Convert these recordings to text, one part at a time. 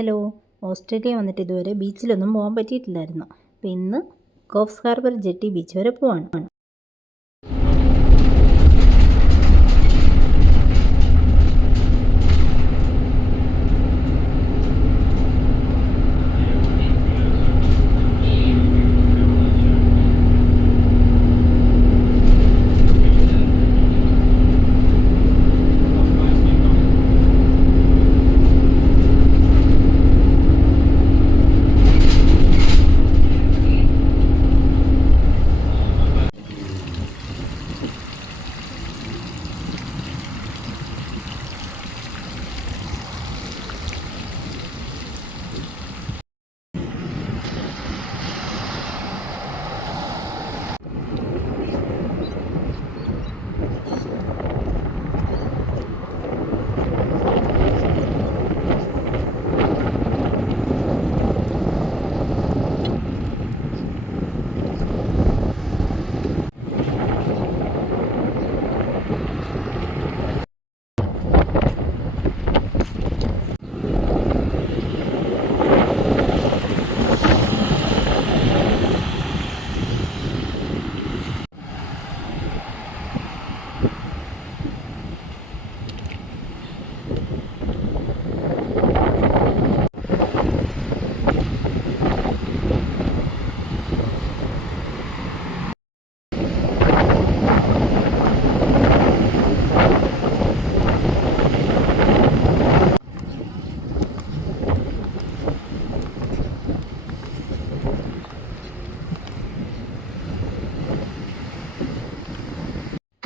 Hello. Australia വന്നിട്ട് ഇതുവരെ ബീച്ചിലൊന്നും പോകാൻ പറ്റിയിട്ടില്ലായിരുന്നു. അപ്പോൾ ഇന്ന് കോഫ്സ് ഹാർബർ ജെട്ടി ബീച്ച് വരെ പോവാണ്.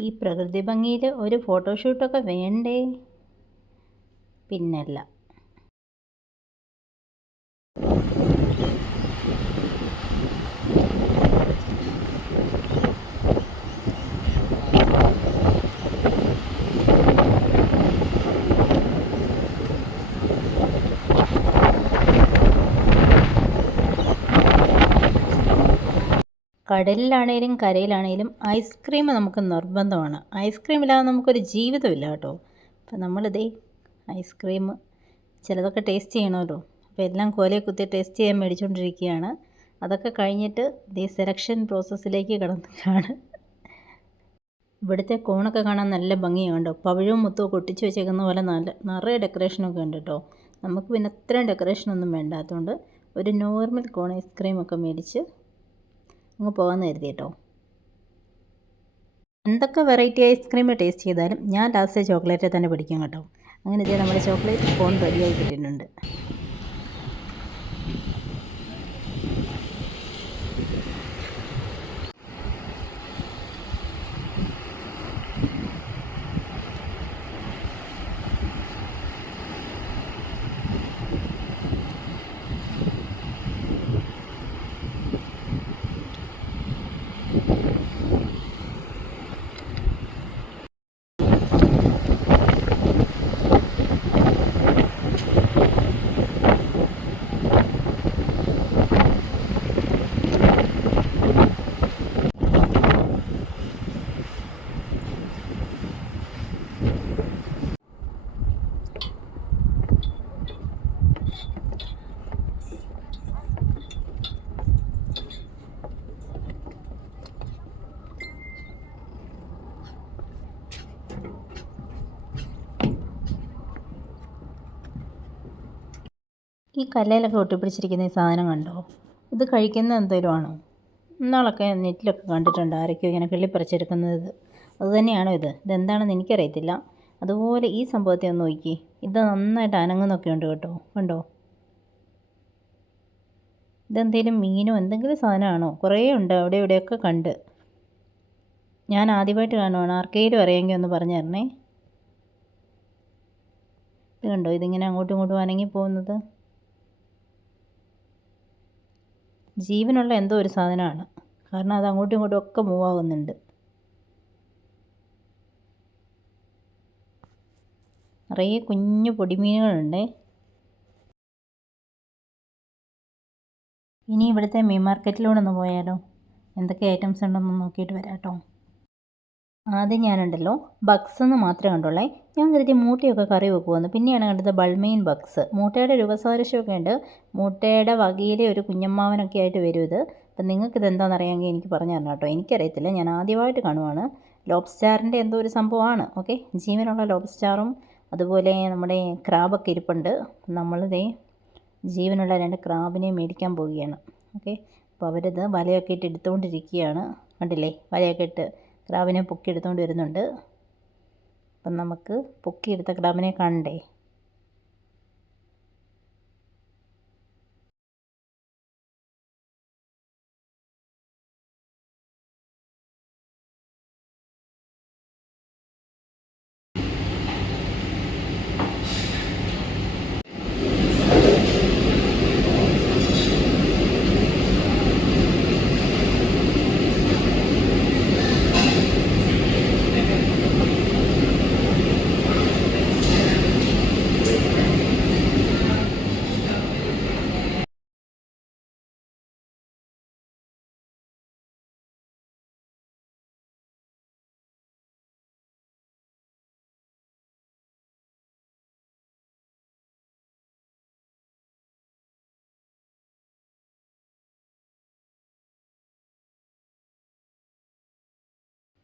ഈ പ്രകൃതി ഭംഗിയിൽ ഒരു ഫോട്ടോഷൂട്ടൊക്കെ വേണ്ടേ? പിന്നല്ല. കടലിലാണേലും കരയിലാണേലും ഐസ്ക്രീം നമുക്ക് നിർബന്ധമാണ്. ഐസ്ക്രീം ഇല്ലാതെ നമുക്കൊരു ജീവിതമില്ല കേട്ടോ. അപ്പം നമ്മളിതേ ഐസ്ക്രീം ചിലതൊക്കെ ടേസ്റ്റ് ചെയ്യണമല്ലോ. അപ്പോൾ എല്ലാം കോലയിൽ കുത്തി ടേസ്റ്റ് ചെയ്യാൻ മേടിച്ചുകൊണ്ടിരിക്കുകയാണ്. അതൊക്കെ കഴിഞ്ഞിട്ട് ഇതേ സെലക്ഷൻ പ്രോസസ്സിലേക്ക് കടന്നിട്ടാണ്. ഇവിടുത്തെ കോണൊക്കെ കാണാൻ നല്ല ഭംഗിയാണ് കേട്ടോ. പവിഴവും മുത്തും ഒക്കെ ഒട്ടിച്ച് വെച്ചേക്കുന്ന പോലെ നിറയെ ഡെക്കറേഷനൊക്കെ ഉണ്ട് കേട്ടോ. നമുക്ക് പിന്നെ അത്രയും ഡെക്കറേഷനൊന്നും വേണ്ടാത്തതുകൊണ്ട് ഒരു നോർമൽ കോൺ ഐസ്ക്രീമൊക്കെ മേടിച്ച് അങ്ങ് പോകാമെന്ന് കരുതി കേട്ടോ. എന്തൊക്കെ വെറൈറ്റി ഐസ്ക്രീം ടേസ്റ്റ് ചെയ്താലും ഞാൻ ലാസ്റ്റ് ചോക്ലേറ്റ് തന്നെ പിടിക്കും കേട്ടോ. അങ്ങനെ ഇതേ നമ്മുടെ ചോക്ലേറ്റ് കോൺ റെഡിയായി കിട്ടിയിട്ടുണ്ട്. ഈ കല്ലയിലൊക്കെ ഒട്ടിപ്പിടിച്ചിരിക്കുന്ന ഈ സാധനം കണ്ടോ? ഇത് കഴിക്കുന്ന എന്തെങ്കിലും ആണോ? ഇന്നാളൊക്കെ നെറ്റിലൊക്കെ കണ്ടിട്ടുണ്ട് ആരൊക്കെയോ ഇങ്ങനെ കിള്ളിപ്പറിച്ചെടുക്കുന്നത്. അതുതന്നെയാണോ ഇത്? ഇതെന്താണെന്ന് എനിക്കറിയത്തില്ല. അതുപോലെ ഈ സംഭവത്തെ ഒന്ന് നോക്കി. ഇത് നന്നായിട്ട് അനങ്ങുന്നൊക്കെ ഉണ്ട് കേട്ടോ. കണ്ടോ? ഇതെന്തെങ്കിലും മീനോ എന്തെങ്കിലും സാധനമാണോ? കുറേ ഉണ്ട് അവിടെ ഇവിടെയൊക്കെ കണ്ട്. ഞാൻ ആദ്യമായിട്ട് കാണുവാണ്. ആർക്കെങ്കിലും അറിയാമെങ്കിൽ ഒന്ന് പറഞ്ഞു തരണേ. ഇത് കണ്ടോ? ഇതിങ്ങനെ അങ്ങോട്ടും ഇങ്ങോട്ടും അനങ്ങി പോകുന്നത്. ജീവനുള്ള എന്തോ ഒരു സാധനമാണ്. കാരണം അത് അങ്ങോട്ടും ഇങ്ങോട്ടും ഒക്കെ മൂവ് ആകുന്നുണ്ട്. നിറയെ കുഞ്ഞു പൊടിമീനുകളുണ്ടേ. ഇനി ഇവിടുത്തെ മീൻ മാർക്കറ്റിലൂടെ ഒന്ന് പോയാലോ? എന്തൊക്കെ ഐറ്റംസ് ഉണ്ടെന്ന് നോക്കിയിട്ട് വരാം കേട്ടോ. ആദ്യം ഞാനുണ്ടല്ലോ ബഗ്സ് എന്ന് മാത്രമേ കണ്ടുള്ളേ. ഞാൻ കരുതി മൂട്ടയൊക്കെ കറി വെക്കുമെന്ന്. പിന്നെയാണ് കണ്ടത് ബൾമെയിൻ ബഗ്സ്. മൂട്ടയുടെ രൂപസാദൃശ്യമൊക്കെ ഉണ്ട്. മൂട്ടയുടെ വകയിലെ ഒരു കുഞ്ഞമ്മാവനൊക്കെ ആയിട്ട് വരും ഇത്. അപ്പം നിങ്ങൾക്കിത് എന്താണെന്ന് അറിയാമെങ്കിൽ എനിക്ക് പറഞ്ഞു തരണം കേട്ടോ. എനിക്കറിയത്തില്ല, ഞാൻ ആദ്യമായിട്ട് കാണുവാണ്. ലോബ്സ്റ്റാറിൻ്റെ എന്തോ ഒരു സംഭവമാണ്. ഓക്കെ, ജീവനുള്ള ലോബ്സ്റ്റാറും അതുപോലെ നമ്മുടെ ക്രാബൊക്കെ ഇരിപ്പുണ്ട്. നമ്മളിതേ ജീവനുള്ള 2 ക്രാബിനെ മേടിക്കാൻ പോവുകയാണ്. ഓക്കെ, അപ്പോൾ അവരിത് വലയൊക്കെ ഇട്ട് എടുത്തുകൊണ്ടിരിക്കുകയാണ്. കണ്ടില്ലേ, വലയൊക്കെ ഇട്ട് ക്രാബിനെ പൊക്കി എടുത്തുകൊണ്ട് വരുന്നുണ്ട്. അപ്പം നമുക്ക് പൊക്കിയെടുത്ത ക്രാബിനെ കാണണ്ടേ.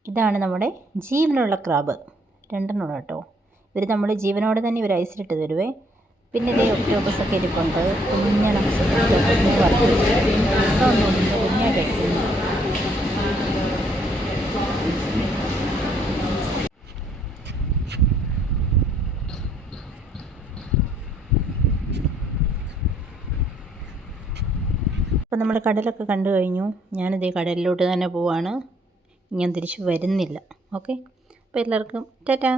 ഇതാണ് നമ്മുടെ ജീവനുള്ള ക്രാബ്. 2 കേട്ടോ. ഇവർ നമ്മൾ ജീവനോടെ തന്നെ ഇവർ ഐസിലിട്ട് തരുവേ. പിന്നെ ഇതേ ഒക്ടോപ്പസൊക്കെ ഇരിപ്പുണ്ട്. കുഞ്ഞാണ് ഒക്ടോപ്പസിനെ വറുത്ത് വെച്ചിട്ട് കുഞ്ഞായിട്ട് കഴിക്കുന്നു. അപ്പം നമ്മൾ കടലൊക്കെ കണ്ടു കഴിഞ്ഞു. ഞാനിതേ കടലിലോട്ട് തന്നെ പോവാണ്. ഞാൻ തിരിച്ച് വരുന്നില്ല. ഓക്കെ, അപ്പോൾ എല്ലാവർക്കും ടാറ്റാ.